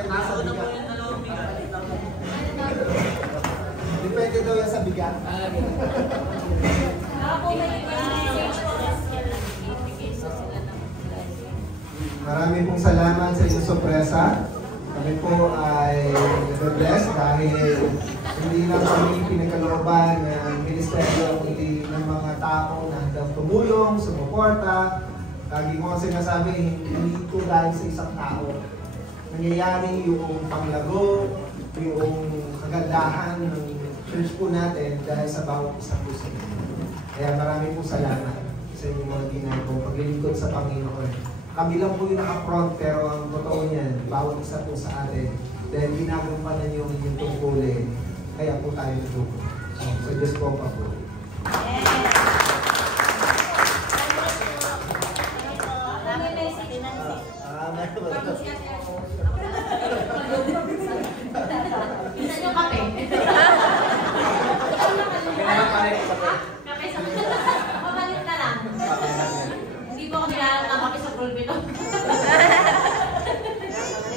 Depende sa bigat. Depende daw yan sa bigat. Marami pong salamat sa inyong sorpresa. Kami po ay bless dahil hindi lang kami pinagkalooban ng ministeryo, hindi ng mga tao na handang tumulong, sumuporta. Lagi ko kasi sinasabi, hindi ito dahil sa isang tao. Nangyayari yung panglago, yung kagandahan ng church po natin dahil sa bawat isang puso. Kaya marami po salamat sa inyong mga ginagawa paglilingkod sa Panginoon. Kami lang po yung naka-front, pero ang totoo niyan, bawat isa po sa atin. Dahil ginagampanan yung inyong tungkulin, kaya po tayo natuto. So, Diyos po pa po. Bisan yung kape. Mamalit na lang. Hindi po ako nilalang ng kape sa pulpito.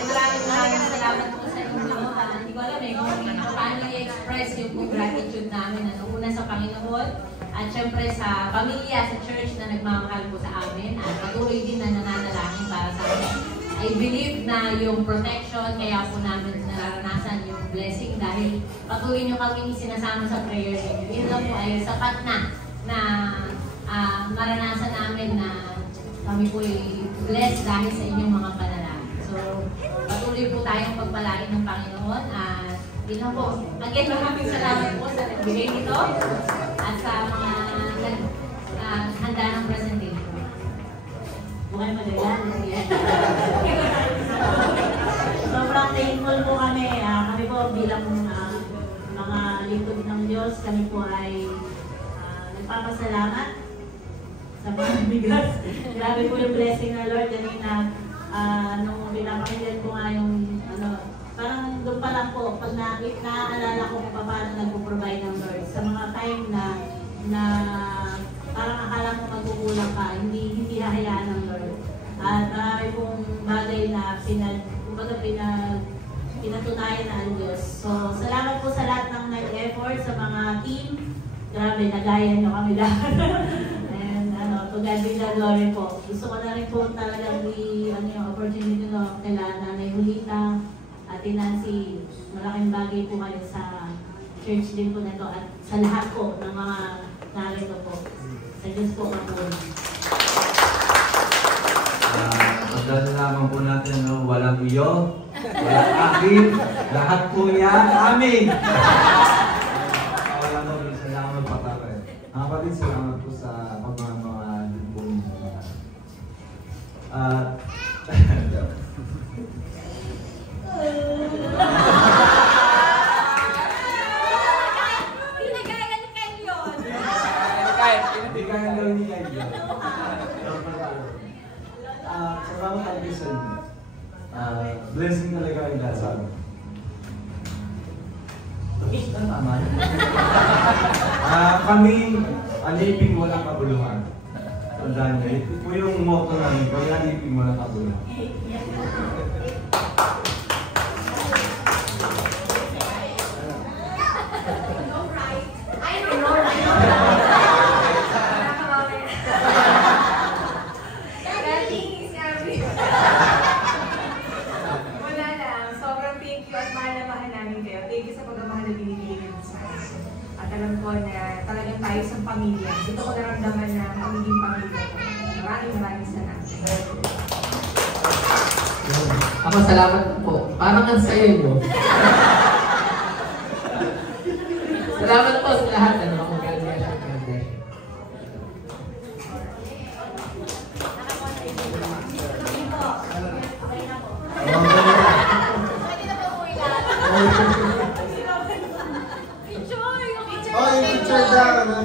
Maraming salamat po sa inyo. Hindi ko alam kung paano i-express yung gratitude namin. Una sa Panginoon at syempre sa pamilya, sa church na nagmamahal po sa amin at patuloy din na nananalangin para sa amin. I believe na yung protection, kaya po namin nararanasan yung blessing dahil patuloy nyo kami sinasama sa prayer ninyo. Yun lang po ay sapat na maranasan namin na kami po ay blessed dahil sa inyong mga panalangin. So, patuloy po tayong pagpalain ng Panginoon at yun lang po. Again, maraming salamat po sa nagbigay nito at sa mga handa ng presentation. Bukan madala. Sobrang thankful po kami. Kami po bilang mga lingkod ng Diyos, kami po ay nagpapasalamat sa mga bigas. Grabe po yung blessing ng Lord. Kanina, nung pinapakinggan ko nga yung parang doon pa lang po, pag naaalala ko kung paano nagpo-provide ng Lord. Sa mga time na parang akala mo magkukulang ka, hindi hahayaan ng Lord. At marami pong bagay na pinatunayan na ang Diyos. So, salamat po sa lahat ng nag-effort, sa mga team. Grabe, nagaya nyo kami lahat. And to God be the glory po. Gusto ko na rin po talagang yung opportunity kila Nanay Julita, Ate Nancy. Malaking bagay po kayo sa church din po na ito at sa lahat po ng mga narito po. Sa Diyos po ako. Pagdala lamang po natin, walang iyo, walang akin, lahat po yan, amin! Walang po, salamat po kapatid. Mga kapatid, salamat po sa pagmamahal po ninyo. Sa bawat albisan, blessing talaga yung lahat sa amin. Tapos na naman. Kami, aliping walang kabuluhan. Tandaan niyo, ito po yung motto namin, kami aliping walang kabuluhan. Alam ko na talagang tayo sa pamilya. Dito ko naramdaman na magiging pamilya ko. Maraming salamat. Ako salamat po. Parang ang saya nyo. Salamat po sa lahat.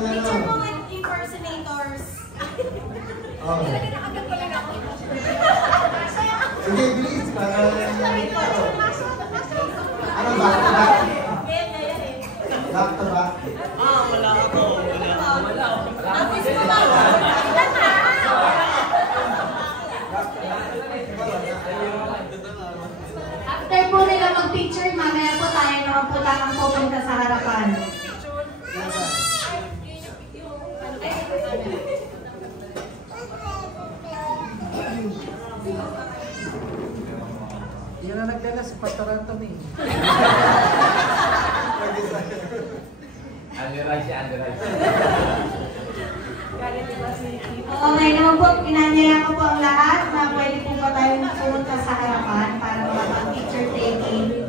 Picture mo ng impersonators. Sige, bilis. Ano ba? Back to back? Wala mag-picture, mamaya po tayo naman po lang pupunta sa harapan. Yan na nagdala sa Pastor Anthony. Okay naman po, pinanyaya ko po ang lahat na pwede po ba tayong pumunta sa harapan para makapag-picture taking.